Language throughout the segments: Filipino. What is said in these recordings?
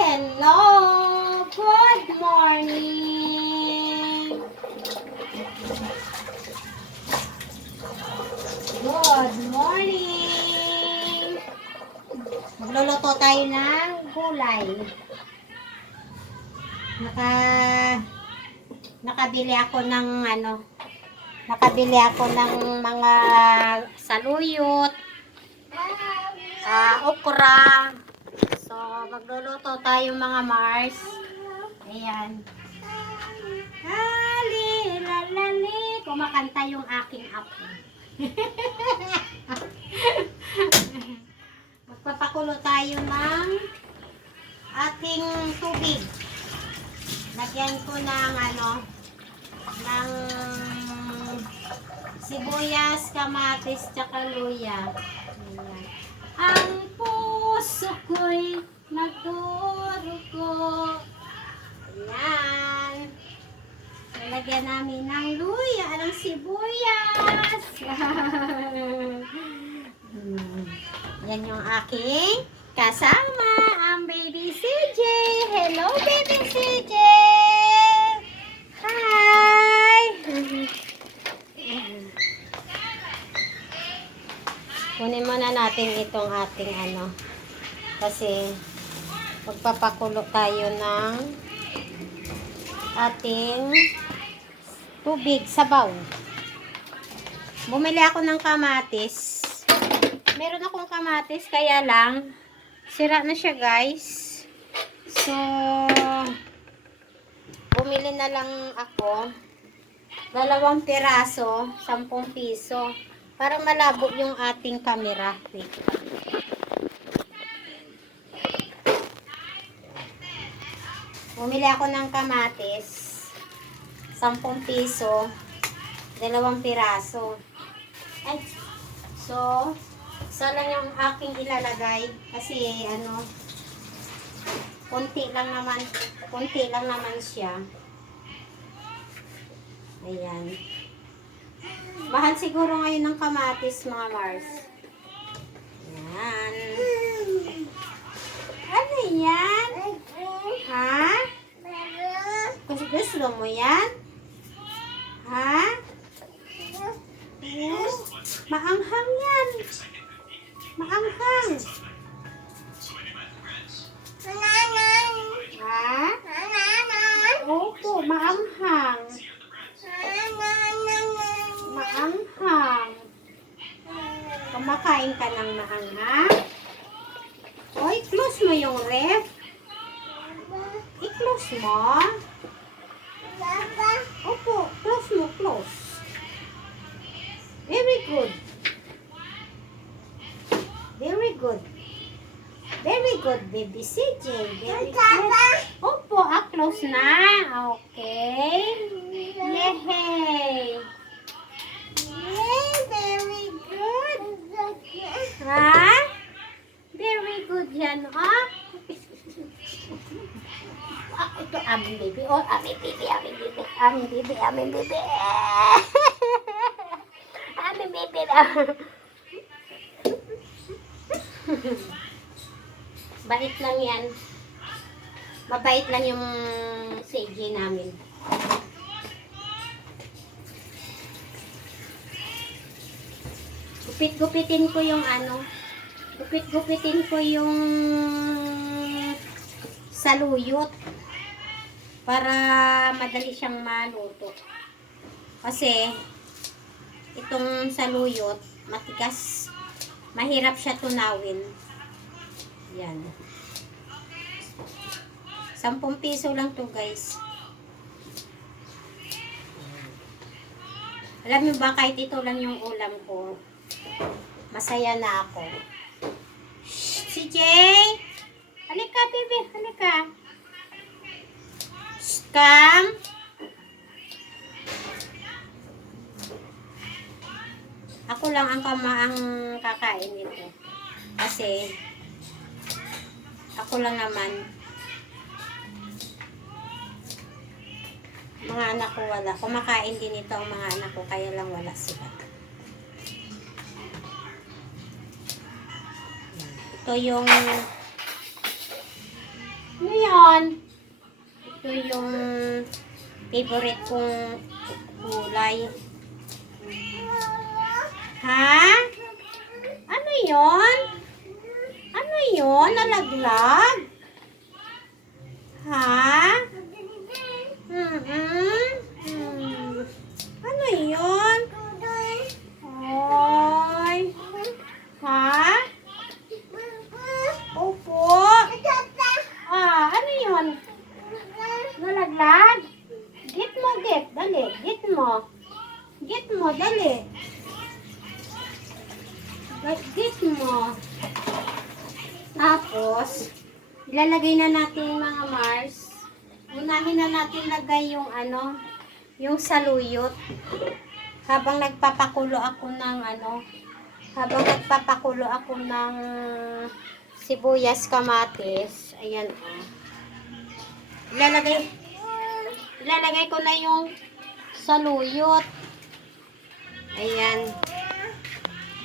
Hello! Good morning! Good morning! Magluluto tayo ng gulay. Nakabili ako ng mga saluyot, okra. So, magluluto tayo mga Mars. Ayan. Hali, kumakanta yung aking apo. Magpapakulo tayo ng ating tubig. Lagyan ko ng ng sibuyas, kamatis, tsaka luya. Ayan. Ang puso ko'y nagdurugo. Ayan. Lalagyan namin ng luya, ng sibuyas. Yan yung aking kasama, ang baby CJ. Hello, baby CJ. Hi. Kunin muna natin itong ating kasi magpapakulo tayo ng ating tubig, sabaw. Bumili ako ng kamatis. Meron akong kamatis, kaya lang sira na siya, guys. So, bumili na lang ako 2 piraso, 10 piso. Para malabo yung ating camera. Wait. Bumili ako ng kamatis. 10 piso. 2 piraso. Ay. So, isa lang yung aking ilalagay. Kasi, konti lang naman siya. Ayan. Mahal siguro ngayon ng kamatis, mga Mars. Ayan. Ano yan? Ha? Gusto mo yan? Ha? Maanghang yan. Maanghang. Ha? Opo, maanghang. Maanghang. Kumakain ka ng maanghang? Oy, close mo yung ref. I-close mo. Opo, close mo, close. Very good. Very good. Very good, baby CJ. Very good. Opo, close na. Okay. Yay. Yay, very good. Ha? Very good yan, ha? Ito, aming baby. Oh, aming baby, aming baby. Aming baby, aming baby. Aming baby. Bait lang yan. Mabait lang yung CJ namin. Gupit-gupitin ko yung Gupit-gupitin ko yung saluyot para madali siyang maluto. Kasi itong saluyot matigas, mahirap siya tunawin. Yan. 10 piso lang to, guys. Alam niyo ba, kahit ito lang yung ulam ko, masaya na ako. Shh, CJ! Halika, baby. Halika. Shh, come. Ako lang ang kakain nito. Kasi, ako lang naman. Mga anak ko wala. Kumakain din ito ang mga anak ko, kaya lang wala sila. Ito yung yon? Ito yung favorite kong kulay. Ha? Ano yon? Ano yon? Nalaglag? Ha? Ano yon? Ay. Ha? Opo. Ano yun? Nalaglag? Git mo, git. Dali. Git mo. Git mo, dali. Git mo. Tapos, ilalagay na natin yung mga Mars. Unahin na natin lagay yung yung saluyot. Habang nagpapakulo ako ng sibuyas, kamatis. Ayan, Ilalagay ko na yung saluyot. Ayan.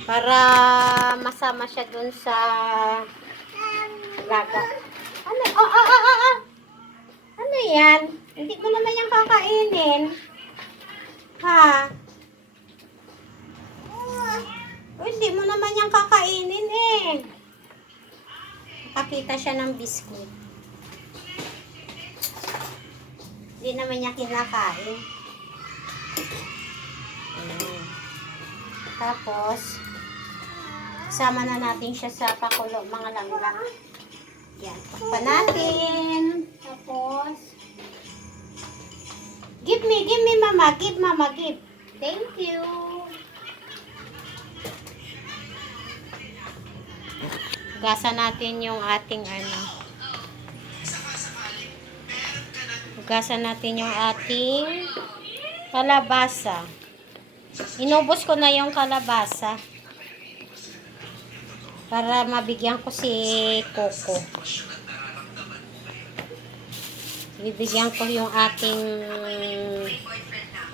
Para masama siya dun sa gaga. Ano yan? Hindi ko naman yan kakainin. Ha? Hindi mo naman yan kakainin eh. Nakakita siya ng biskuit. Hindi naman niya kinakain. Tapos, sama na natin siya sa pakulo, mga langlang. Yan. Takpan natin. Tapos, give me mama. Give mama, give. Thank you. Hugasan natin yung ating Hugasan natin yung ating kalabasa. Inubos ko na yung kalabasa para mabigyan ko si Coco. Bibigyan ko yung ating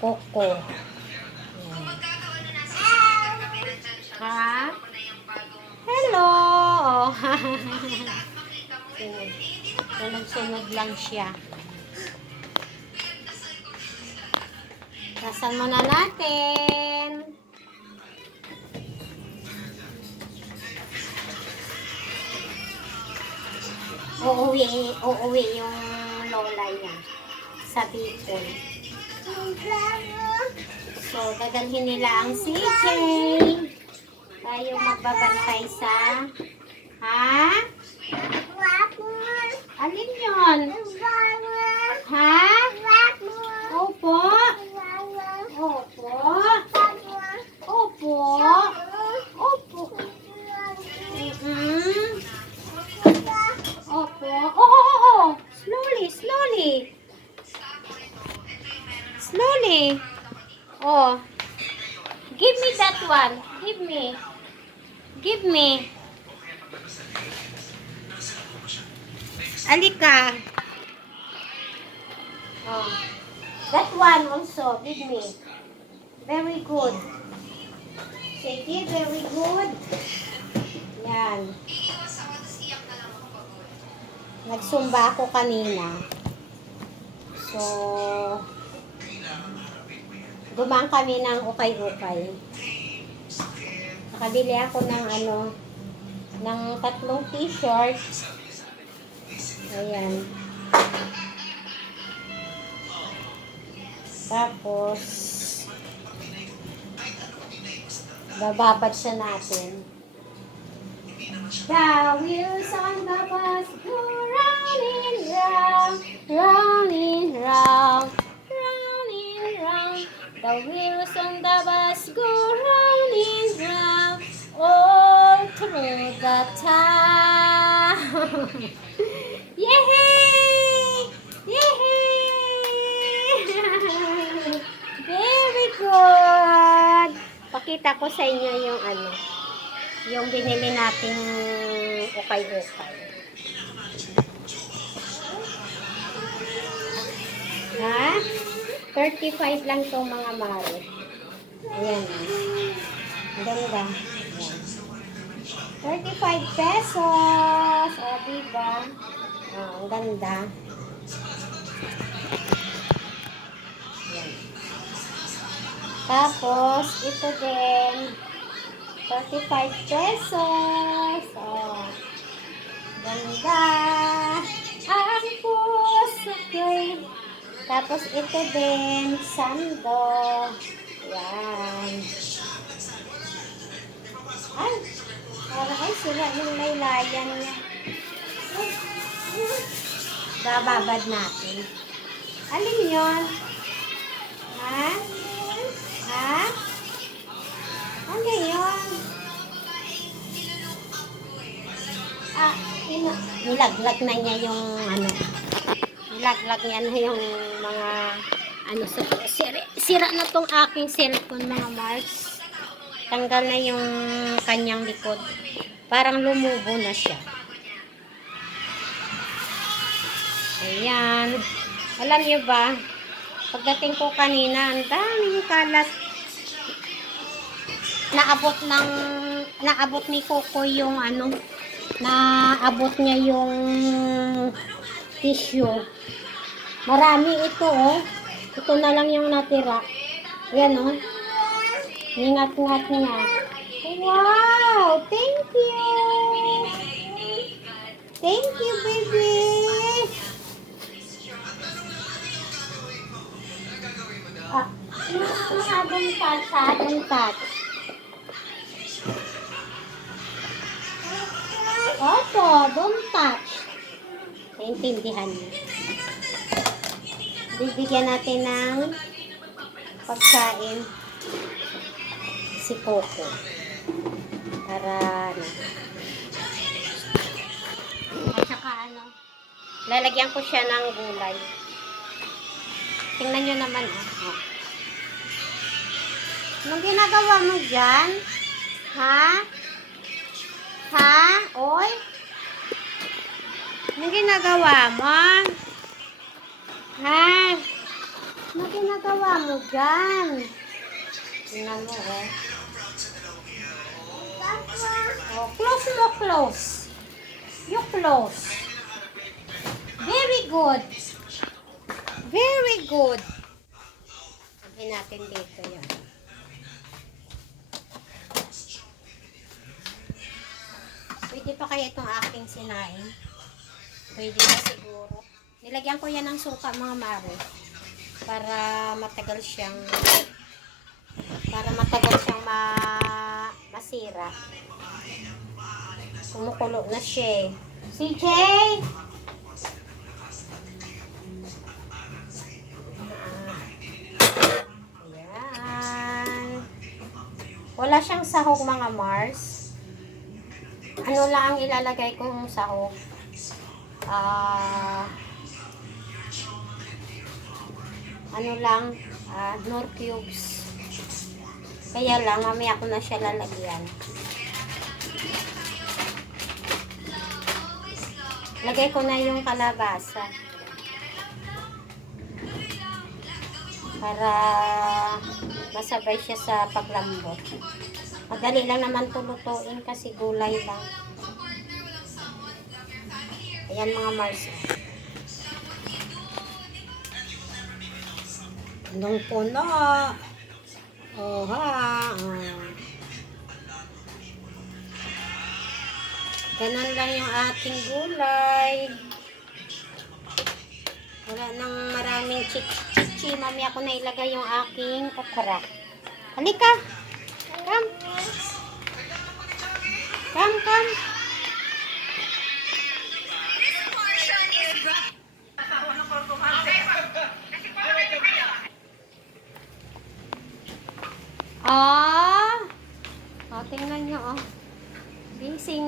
Coco. Ha? Hello! Sunod-sunod lang siya. Lasan muna natin. Uuwi yung lola niya sa Bicol. So, dadalhin nila ang CJ. Tayo magbabantay sa... Ha? Alin yun? Ha? Opo? Opo? Opo? Opo? Opo? Oh! Slowly. Oh. Give me that one. Give me. Alika. Oh. That one also. Give me. Very good. Sige, very good. Yan. Nagsumba ako kanina. So, dumaan kami ng ukay-ukay. Nakabili ako ng ng 3 t-shirt. Ayan. Tapos, bababad siya natin. The wheels on the bus go round and round, round and round, round and round. The wheels on the bus go round and round, all through the town. Yay! Very good! Pakita ko sa inyo yung yung binili nating ukay-ukay. Ha? 35 lang itong mga mare. Ayan. Ang ganda. Ayan. 35 pesos. O, diba? Ang ganda. Yan. Tapos, ito din, 35 pesos. Oh, ganda. Ang puso ko'y. Tapos, ito din, sando. Yan. Ay, para ay sila yung laylayan niya. Bababad natin. Alin yon? Ha? Ha? Ano yun? Nilaglag na niya yung ano. Nilaglag niya na yung mga ano. Sira na tong aking cellphone, mga Mars. Tanggal na yung kanyang likod. Parang lumubo na siya. Ayan. Alam niyo ba, pagdating ko kanina, ang daming kalat. Naabot ni Coco yung ano, naabot niya yung tissue. Marami ito, oh. Ito na lang yung natira. Yan, oh. Ingat-ingat niya. Wow! Thank you! Thank you, baby! Don't touch. Opo, don't touch. Naintindihan niyo. Bibigyan natin ng pagkain si Coco. Para ano. At saka ano, lalagyan ko siya ng gulay. Tingnan nyo naman, oh. Anong ginagawa mo dyan? Ha? Ha? Oy? Anong ginagawa mo? Ha? Anong ginagawa mo dyan? Tingnan mo, oh. Oh, close mo, close. You close. Very good. Very good. Sabihin natin dito yan. Pwede pa kaya itong aking sinain? Pwede na siguro. Nilagyan ko yan ng suka, mga mare. Para matagal siyang masira. Kumukulo na siya. CJ! Wala siyang sahog, mga Mars. Ano lang ang ilalagay kong sahog? Ano lang? Nor cubes. Kaya lang, mamaya ko na siya lalagyan. Lagay ko na yung kalabasa. Para masabay siya sa paglambot. Madali lang naman tulutuin kasi gulay lang. Ayan, mga Mars. Nung puno. Oh, ha. Ganun lang yung ating gulay. Wala nang maraming chichi. Mamaya ako na ilagay yung aking okra. Halika. Come. Come, come. Tingnan nyo, oh. Busy.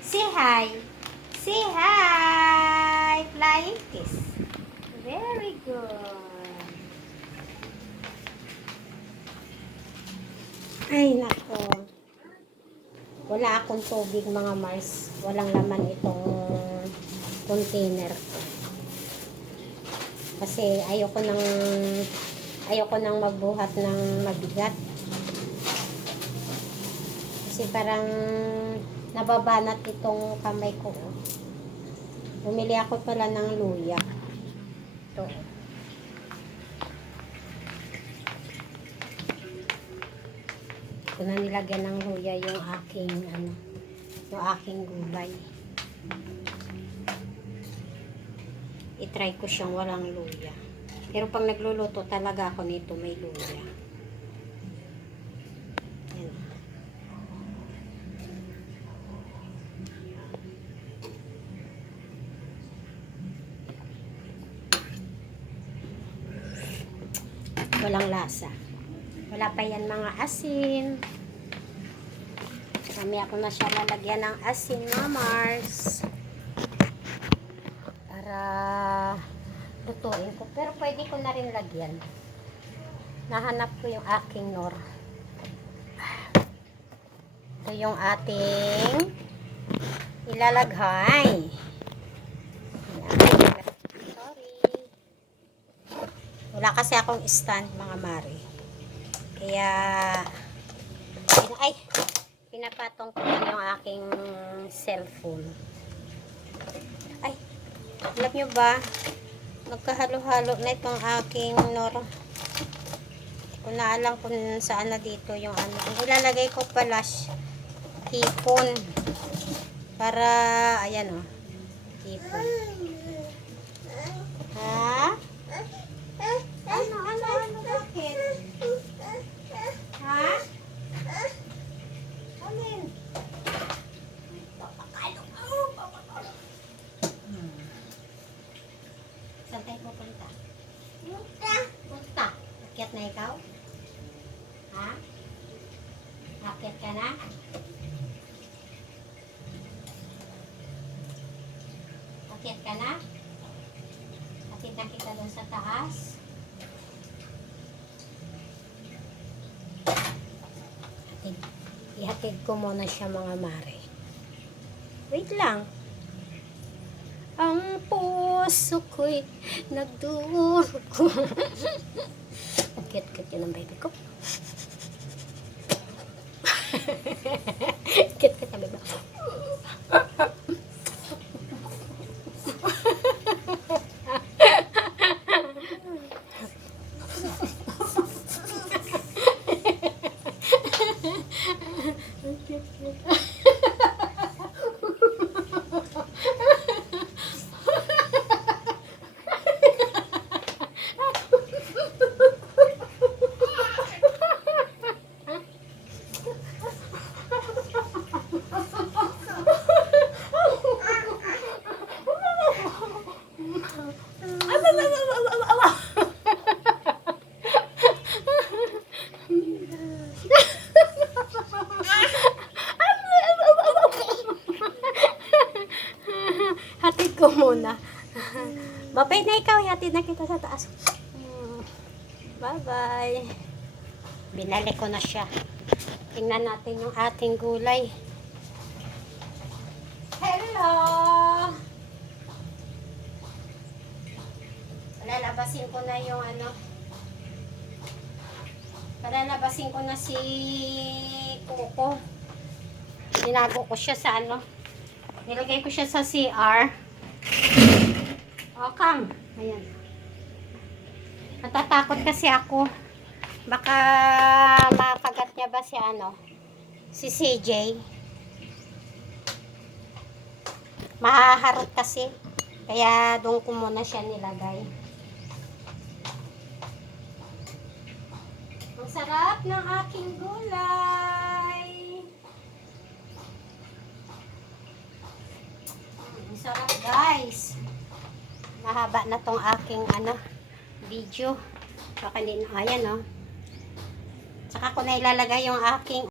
Say hi. Say hi. Flying kiss. Very good. Ay, nako. Wala akong tubig, mga Mars. Walang laman itong container ko. Kasi ayoko nang magbuhat ng mabigat. Kasi parang nababanat itong kamay ko. Bumili ako pala ng luya. Ito. Ito na nilagyan ng luya yung aking gulay. I-try ko siyang walang luya. Pero pag nagluluto talaga ako nito may luya. Yan. Walang lasa. Wala pa yan mga asin. Mamaya ko na siya lalagyan ng asin, mga Mars. Para lutuin ko. Pero pwede ko na rin lagyan. Nahanap ko yung aking nor. Ito yung ating ilalagay. Sorry. Wala kasi akong stand, mga mare. Kaya pinapatong ko lang yung aking cellphone. Ay, alam nyo ba, magkahalo-halo na itong aking nor. Hindi ko na alam kung saan na dito yung ano. Ang ilalagay ko pala hipon. Para, ayan o, hipon. Ha? Ano, bakit? Ha? Alin? Saan tayo pupunta? Punta. Akyat na ikaw? Ha? Akyat ka na? Akyat ka na? Akyat na kita doon sa taas? Ihatid ko muna siya, mga mare. Wait lang. Ang puso ko'y nagdurugo. Ang cute-cute yun ang baby ko. Cute-cute ang baby ko. Hatid ko muna. Babay na ikaw, hatid na kita sa taas. Bye-bye. Binalik ko na siya. Tingnan natin yung ating gulay. Hello! Palalabasin ko na yung palalabasin ko na si Coco. Tinago ko siya sa nilagay ko siya sa CR. Oh, come. Ayan. Natatakot kasi ako. Baka makagat niya ba si CJ. Mahaharot kasi. Kaya doon ko muna siya nilagay. Ang sarap ng aking gulay. Ang sarap, guys. Mahaba na tong aking video. Baka din, ayan, oh. Saka ko na ilalagay yung aking